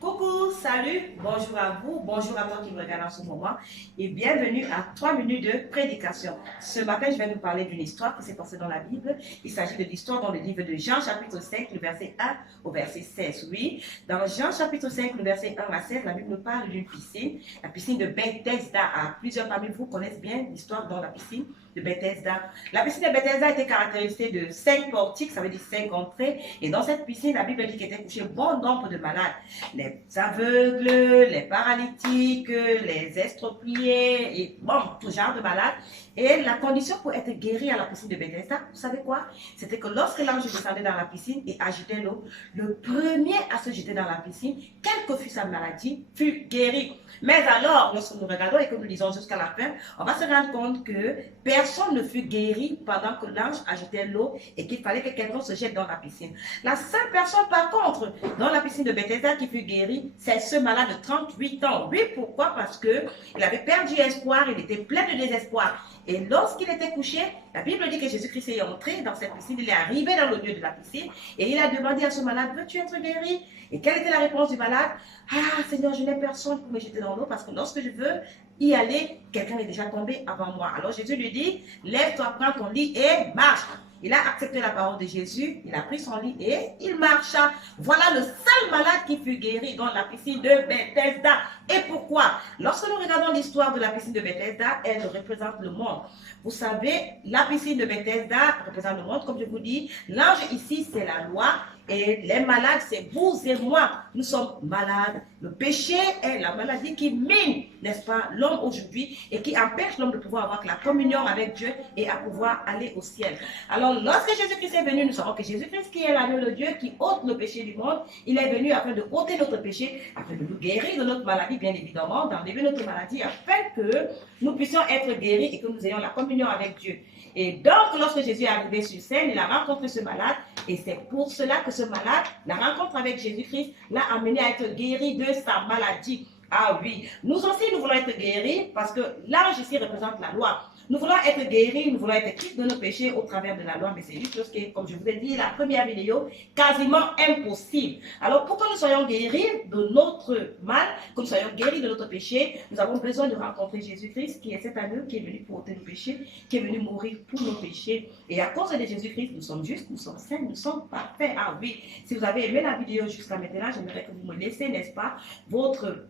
Coucou, salut, bonjour à vous, bonjour à toi qui me regarde en ce moment et bienvenue à 3 minutes de prédication. Ce matin, je vais nous parler d'une histoire qui s'est passée dans la Bible. Il s'agit de l'histoire dans le livre de Jean chapitre 5, le verset 1 au verset 16. Oui, dans Jean chapitre 5, le verset 1 à 16, la Bible nous parle d'une piscine, la piscine de Bethesda. Plusieurs parmi vous connaissent bien l'histoire dans la piscine de Bethesda. La piscine de Bethesda était caractérisée de 5 portiques, ça veut dire 5 entrées. Et dans cette piscine, la Bible dit qu'il était couché bon nombre de malades. Les aveugles, les paralytiques, les estropiés, et bon, tout genre de malades. Et la condition pour être guéri à la piscine de Bethesda, vous savez quoi? C'était que lorsque l'ange descendait dans la piscine et agitait l'eau, le premier à se jeter dans la piscine, quelle que fût sa maladie, fut guéri. Mais alors, lorsque nous regardons et que nous lisons jusqu'à la fin, on va se rendre compte que personne ne fut guéri pendant que l'ange agitait l'eau et qu'il fallait que quelqu'un se jette dans la piscine. La seule personne, par contre, dans la piscine de Bethesda qui fut guérie, c'est ce malade de 38 ans. Oui, pourquoi? Parce qu'il avait perdu espoir, il était plein de désespoir. Et lorsqu'il était couché, la Bible dit que Jésus-Christ est entré dans cette piscine, il est arrivé dans le lieu de la piscine et il a demandé à ce malade, veux-tu être guéri? Et quelle était la réponse du malade? Ah, Seigneur, je n'ai personne pour me jeter dans l'eau parce que lorsque je veux y aller, quelqu'un est déjà tombé avant moi. Alors Jésus lui dit, lève-toi, prends ton lit et marche. Il a accepté la parole de Jésus, il a pris son lit et il marcha. Voilà le seul malade qui fut guéri dans la piscine de Bethesda. Et pourquoi? Lorsque nous regardons l'histoire de la piscine de Bethesda, elle représente le monde. Vous savez, la piscine de Bethesda représente le monde, comme je vous dis. L'ange ici, c'est la loi. Et les malades, c'est vous et moi. Nous sommes malades. Le péché est la maladie qui mine, n'est-ce pas, l'homme aujourd'hui et qui empêche l'homme de pouvoir avoir la communion avec Dieu et à pouvoir aller au ciel. Alors, lorsque Jésus-Christ est venu, nous savons que Jésus-Christ, qui est l'agneau de Dieu, qui ôte le péché du monde, il est venu afin de ôter notre péché, afin de nous guérir de notre maladie, bien évidemment, d'enlever notre maladie, afin que nous puissions être guéris et que nous ayons la communion avec Dieu. Et donc, lorsque Jésus est arrivé sur scène, il a rencontré ce malade. Et c'est pour cela que ce malade, la rencontre avec Jésus-Christ, l'a amené à être guéri de sa maladie. Ah oui, nous aussi, nous voulons être guéris parce que l'ange ici représente la loi. Nous voulons être guéris, nous voulons être quittes de nos péchés au travers de la loi, mais c'est une chose qui est, comme je vous ai dit, la première vidéo, quasiment impossible. Alors, pour que nous soyons guéris de notre mal, que nous soyons guéris de notre péché, nous avons besoin de rencontrer Jésus-Christ, qui est cet agneau qui est venu pour ôter nos péchés, qui est venu mourir pour nos péchés. Et à cause de Jésus-Christ, nous sommes justes, nous sommes saints, nous sommes parfaits. Ah oui, si vous avez aimé la vidéo jusqu'à maintenant, j'aimerais que vous me laissiez, n'est-ce pas, votre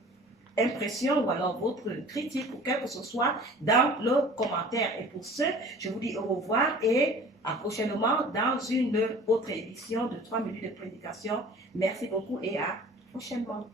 impression ou alors votre critique ou quel que ce soit dans le commentaire. Et pour ce, je vous dis au revoir et à prochainement dans une autre édition de 3 minutes de prédication. Merci beaucoup et à prochainement.